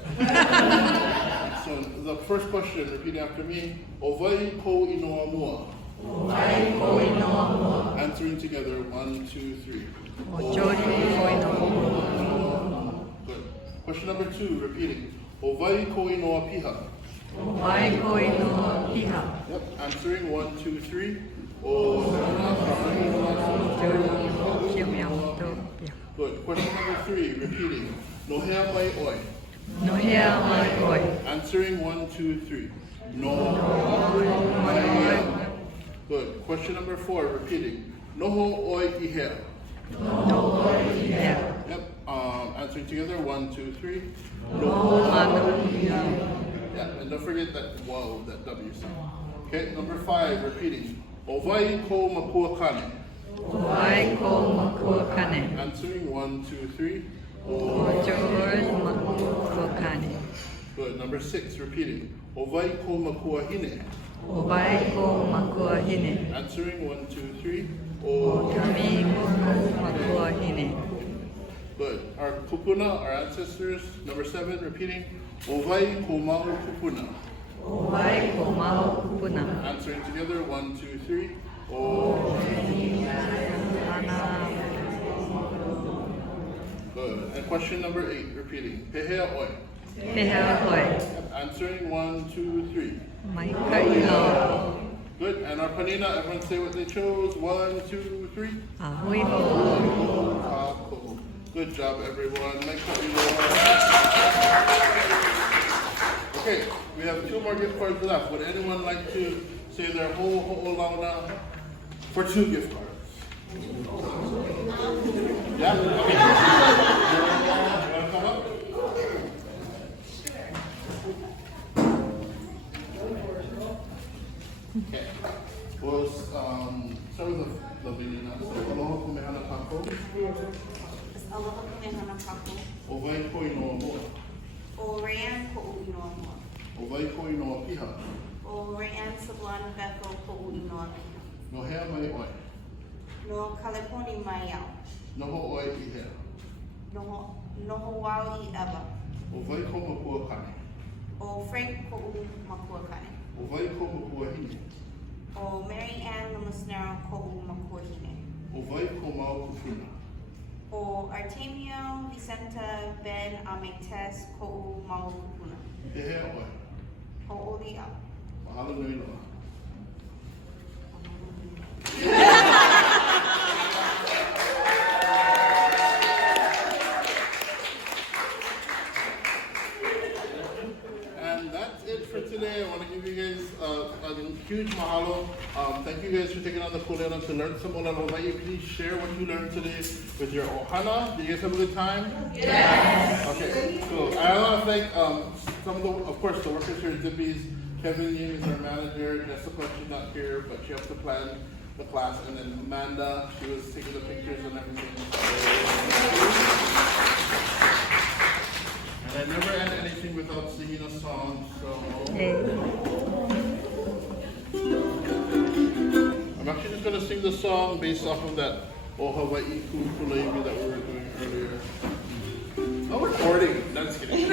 So the first question, repeat after me. Owai ko inoa mua. Owai ko inoa mua. Answering together. 1, 2, 3. Ojori ko inoa mua. Good. Question number 2, repeating. Owai ko inoa piha. Owai ko inoa piha. Yep. Answering. 1, 2, 3. Good. Question number 3, repeating. Nohea mai oi. Nohea mai oi. Answering. 1, 2, 3. No mai oi. Good. Question number 4, repeating. Noho oi ihea. No ihea. Yep. Answering together. 1, 2, 3. No manu ihea. Yeah, and don't forget that whoa, that W sound. Okay, number 5, repeating. Owai ko makua kane. Owai ko makua kane. Answering. 1, 2, 3. Ojori makua kane. Good. Number 6, repeating. Owai ko makua hine. Owai ko makua hine. Answering. 1, 2, 3. Ojami ko makua hine. Good. Our kupuna, our ancestors. Number 7, repeating. Owai ko mau kupuna. Owai ko mau kupuna. Answering together. 1, 2, 3. Good. And question number 8, repeating. Pehea oi. Pehea oi. Answering. 1, 2, 3. Mai kailo. Good. And our panina, everyone say what they chose. 1, 2, 3. Ahui ho. Cool. Good job, everyone. Make sure you Okay, we have 2 more gift cards left. Would anyone like to say their whole Hoʻolauna for 2 gift cards? Yeah? Okay. You want to come up? Okay. We'll start with the Vineyard. Aloha kumehana kako. Aloha kumehana kako. Owai ko inoa mua. O rean ko inoa mua. Owai ko inoa piha. O rean sablan veko ko inoa piha. Nohea mai oi. No kaleponi mai au. Noho oi ihea. Noho wau I eba. Owai ko makua kane. O Frank ko makua kane. Owai ko makua hine. O Mary Ann Lamusnero ko makua hine. Owai ko mau kupuna. O Artemio Vicenta Ben Ametes ko mau kupuna. Pehea oi. O oli au. Mahalo nui loa. And that's it for today. I want to give you guys a huge mahalo. Thank you guys for taking on the Kulāiwi to learn some ʻOhana Hawaiʻi. Please share what you learned today with your ʻOhana. Did you guys have a good time? Yes. thank some of the, of course, the workers here at Zippy's. Kevin Ying is our manager. Jessica, she's not here, but she helped to plan the class. And then Amanda, she was taking the pictures and everything. And I never end anything without singing a song, so. I'm actually just gonna sing the song based off of that O Hawaiʻi Kulāiwi that we were doing earlier. Oh, we're recording. No, just kidding.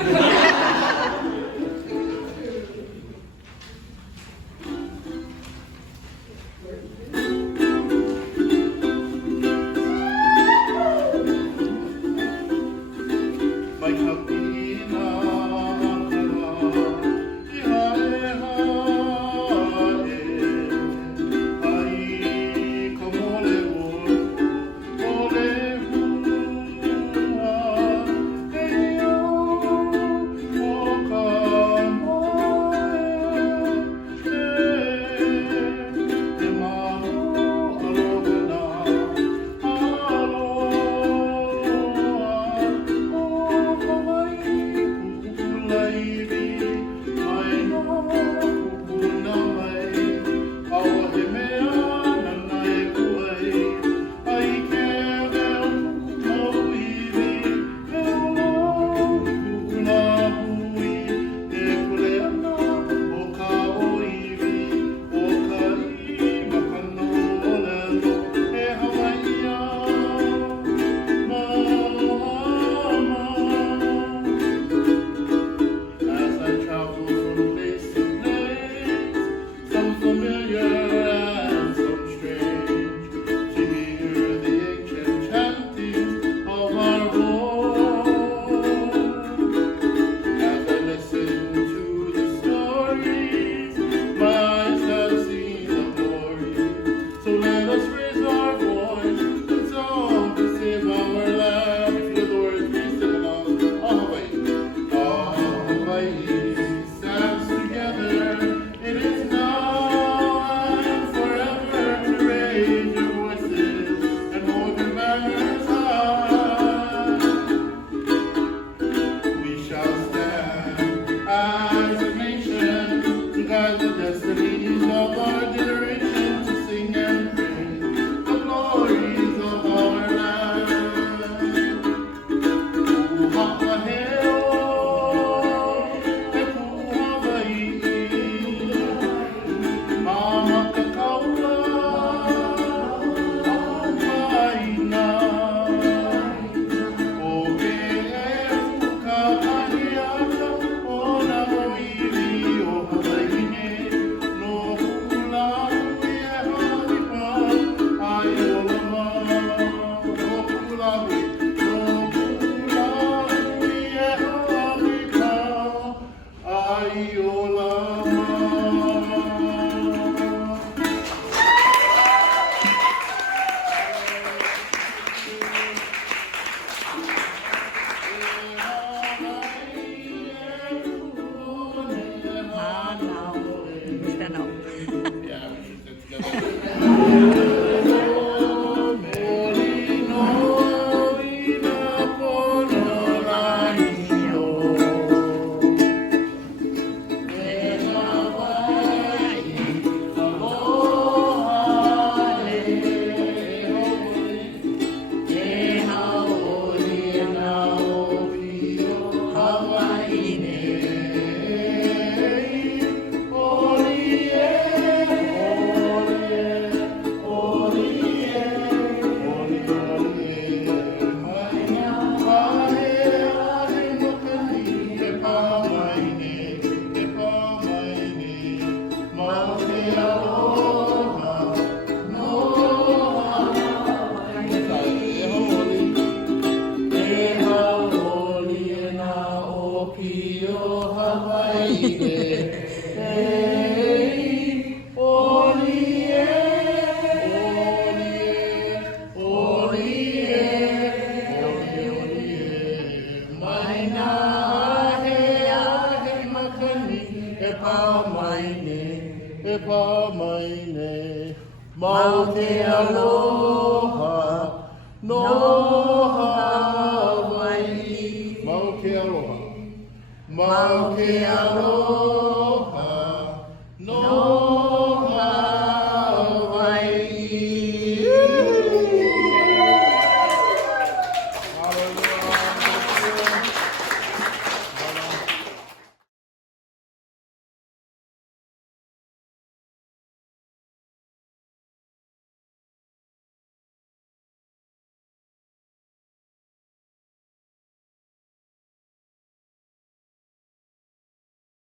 Mau ke aloha